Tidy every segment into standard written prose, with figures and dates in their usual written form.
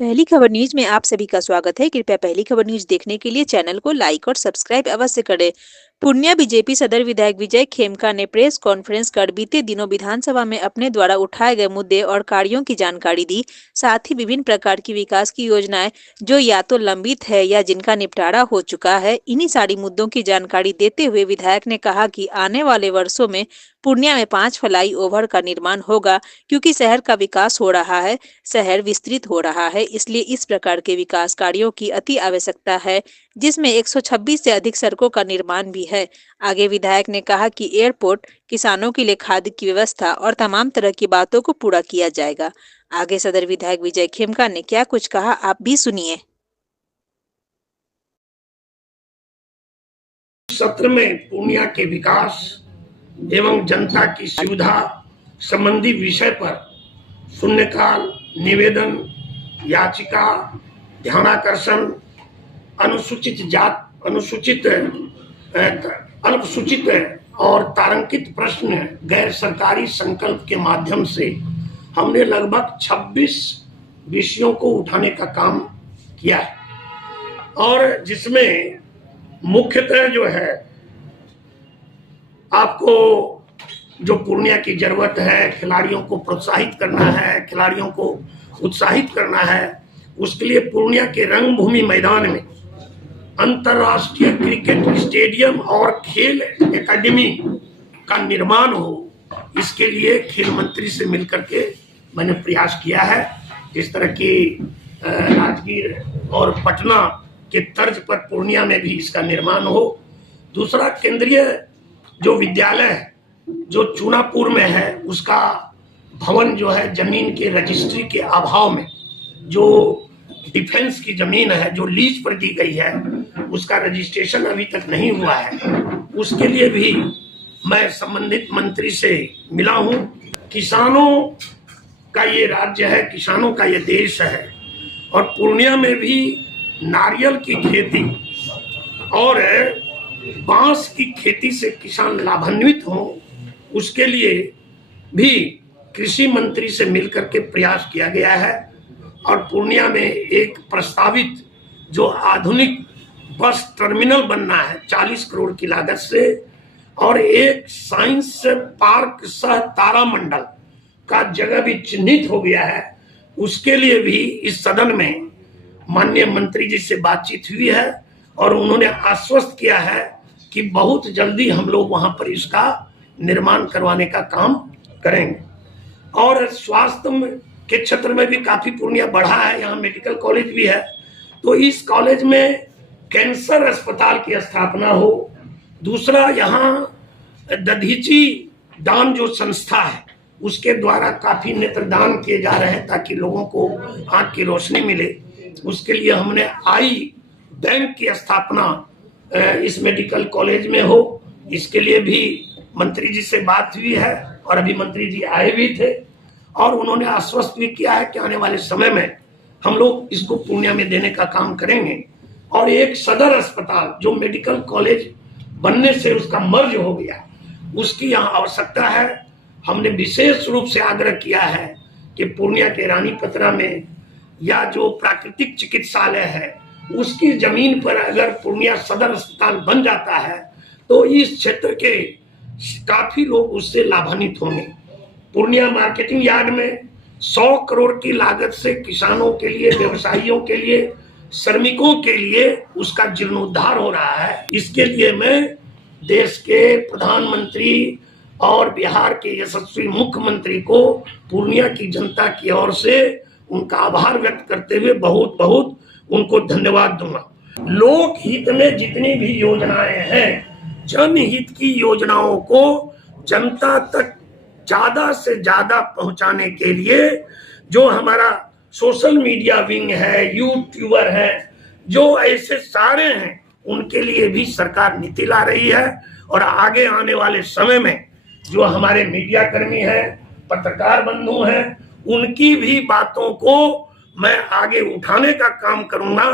पहली खबर न्यूज में आप सभी का स्वागत है। कृपया पहली खबर न्यूज देखने के लिए चैनल को लाइक और सब्सक्राइब अवश्य करें। पूर्णिया बीजेपी सदर विधायक विजय खेमका ने प्रेस कॉन्फ्रेंस कर बीते दिनों विधानसभा में अपने द्वारा उठाए गए मुद्दे और कार्यों की जानकारी दी। साथ ही विभिन्न प्रकार की विकास की योजनाएं जो या तो लंबित है या जिनका निपटारा हो चुका है, इन्हीं सारी मुद्दों की जानकारी देते हुए विधायक ने कहा कि आने वाले वर्षों में पूर्णिया में 5 फ्लाई ओवर का निर्माण होगा, क्योंकि शहर का विकास हो रहा है, शहर विस्तृत हो रहा है, इसलिए इस प्रकार के विकास कार्यों की अति आवश्यकता है, जिसमें 126 से अधिक सड़कों का निर्माण भी है। आगे विधायक ने कहा कि एयरपोर्ट, किसानों के लिए खाद की व्यवस्था और तमाम तरह की बातों को पूरा किया जाएगा। आगे सदर विधायक विजय खेमका ने क्या कुछ कहा, आप भी सुनिए। सत्र में पूर्णिया के विकास एवं जनता की सुविधा संबंधी विषय पर शून्यकाल, निवेदन, याचिका, ध्यानाकर्षण, अनुसूचित जात, अल्पसूचित और तारांकित प्रश्न, गैर सरकारी संकल्प के माध्यम से हमने लगभग 26 विषयों को उठाने का काम किया है और जिसमें मुख्यतः जो है आपको जो पूर्णिया की जरूरत है, खिलाड़ियों को प्रोत्साहित करना है, खिलाड़ियों को उत्साहित करना है, उसके लिए पूर्णिया के रंगभूमि मैदान में अंतर्राष्ट्रीय क्रिकेट स्टेडियम और खेल एकेडमी का निर्माण हो, इसके लिए खेल मंत्री से मिलकर के मैंने प्रयास किया है। इस तरह की राजगीर और पटना के तर्ज पर पूर्णिया में भी इसका निर्माण हो। दूसरा, केंद्रीय जो विद्यालय है जो चूनापुर में है, उसका भवन जो है जमीन के रजिस्ट्री के अभाव में, जो डिफेंस की जमीन है जो लीज पर दी गई है, उसका रजिस्ट्रेशन अभी तक नहीं हुआ है। उसके लिए भी मैं संबंधित मंत्री से मिला हूं। किसानों का ये राज्य है, किसानों का ये देश है और पूर्णिया में भी नारियल की खेती और बांस की खेती से किसान लाभान्वित हों, उसके लिए भी कृषि मंत्री से मिलकर के प्रयास किया गया है। और पूर्णिया में एक प्रस्तावित जो आधुनिक बस टर्मिनल बनना है 40 करोड़ की लागत से, और एक साइंस पार्क सह तारामंडल का जगह भी चिन्हित हो गया है, उसके लिए भी इस सदन में माननीय मंत्री जी से बातचीत हुई है और उन्होंने आश्वस्त किया है कि बहुत जल्दी हम लोग वहां पर इसका निर्माण करवाने का काम करेंगे। और स्वास्थ्य के क्षेत्र में भी काफी पूर्णिया बढ़ा है, यहाँ मेडिकल कॉलेज भी है, तो इस कॉलेज में कैंसर अस्पताल की स्थापना हो। दूसरा, यहाँ दधीची दान जो संस्था है उसके द्वारा काफी नेत्रदान किए जा रहे हैं ताकि लोगों को आंख की रोशनी मिले। उसके लिए हमने आई बैंक की स्थापना इस मेडिकल कॉलेज में हो, इसके लिए भी मंत्री जी से बात हुई है और अभी मंत्री जी आए भी थे और उन्होंने आश्वस्त भी किया है कि आने वाले समय में हम लोग इसको पूर्णिया में देने का काम करेंगे। और एक सदर अस्पताल जो मेडिकल कॉलेज बनने से उसका मर्ज हो गया, उसकी यहाँ आवश्यकता है। हमने विशेष रूप से आग्रह किया है कि पूर्णिया के रानी पतरा में या जो प्राकृतिक चिकित्सालय है उसकी जमीन पर अगर पूर्णिया सदर अस्पताल बन जाता है तो इस क्षेत्र के काफी लोग उससे लाभान्वित होंगे। पूर्णिया मार्केटिंग यार्ड में 100 करोड़ की लागत से किसानों के लिए, व्यवसायियों के लिए, श्रमिकों के लिए उसका जीर्णोद्धार हो रहा है। इसके लिए मैं देश के प्रधानमंत्री और बिहार के यशस्वी मुख्यमंत्री को पूर्णिया की जनता की ओर से उनका आभार व्यक्त करते हुए बहुत बहुत उनको धन्यवाद दूंगा। लोक हित में जितनी भी योजनाएं हैं, जनहित की योजनाओं को जनता तक ज्यादा से ज्यादा पहुंचाने के लिए जो हमारा सोशल मीडिया विंग है, यूट्यूबर है, जो ऐसे सारे हैं, उनके लिए भी सरकार नीति ला रही है। और आगे आने वाले समय में जो हमारे मीडिया कर्मी हैं, पत्रकार बंधु हैं, उनकी भी बातों को मैं आगे उठाने का काम करूंगा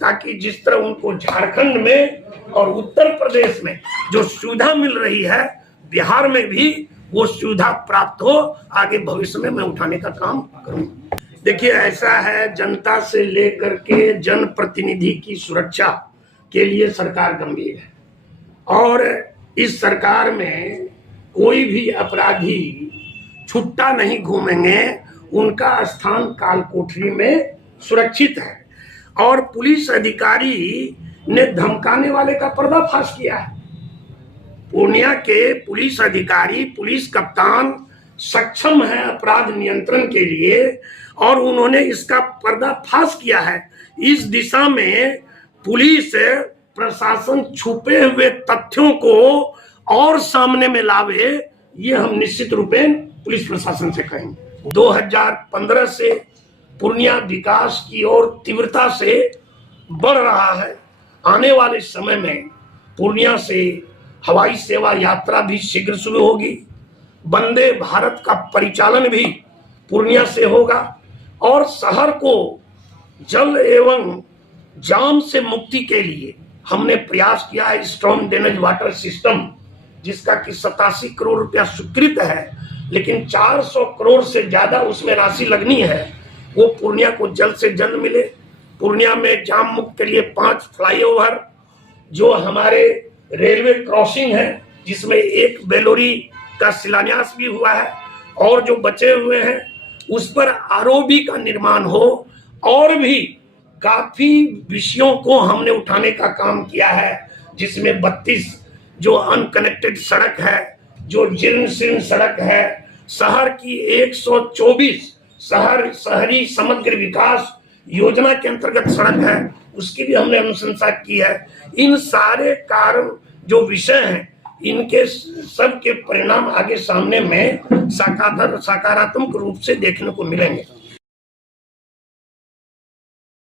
ताकि जिस तरह उनको झारखंड में और उत्तर प्रदेश में जो सुविधा मिल रही है, बिहार में भी वो सुविधा प्राप्त हो, आगे भविष्य में मैं उठाने का काम करूंगा। देखिए, ऐसा है, जनता से लेकर के जनप्रतिनिधि की सुरक्षा के लिए सरकार गंभीर है और इस सरकार में कोई भी अपराधी छुट्टा नहीं घूमेंगे, उनका स्थान काल कोठरी में सुरक्षित है। और पुलिस अधिकारी ने धमकाने वाले का पर्दाफाश किया है। पूर्णिया के पुलिस अधिकारी, पुलिस कप्तान सक्षम है अपराध नियंत्रण के लिए और उन्होंने इसका पर्दाफाश किया है। इस दिशा में पुलिस प्रशासन छुपे हुए तथ्यों को और सामने में लावे, ये हम निश्चित रूप में पुलिस प्रशासन से कहेंगे। 2015 से पूर्णिया विकास की ओर तीव्रता से बढ़ रहा है। आने वाले समय में पूर्णिया से हवाई सेवा यात्रा भी शीघ्र शुरू होगी। वंदे भारत का परिचालन भी पूर्णिया से होगा और शहर को जल एवं जाम से मुक्ति के लिए हमने प्रयास किया है स्ट्रॉन्ग ड्रेनेज वाटर सिस्टम, जिसका कि 87 करोड़ रुपया स्वीकृत है, लेकिन 400 करोड़ से ज्यादा उसमें राशि लगनी है। वो पूर्णिया को जल्द से जल्द मिले। पूर्णिया में जाम मुक्त के लिए 5 फ्लाईओवर, जो हमारे रेलवे क्रॉसिंग है, जिसमें एक बेलोरी का शिलान्यास भी हुआ है और जो बचे हुए हैं उस पर आरओबी का निर्माण हो। और भी काफी विषयों को हमने उठाने का काम किया है, जिसमें 32 जो अनकनेक्टेड सड़क है, जो जीर्ण शीर्ण सड़क है, शहर की 124 शहरी समग्र विकास योजना के अंतर्गत सड़क है, उसकी भी हमने अनुशंसा की है। इन सारे कारण जो विषय हैं, इनके सब के परिणाम आगे सामने में सकारात्मक रूप से देखने को मिलेंगे।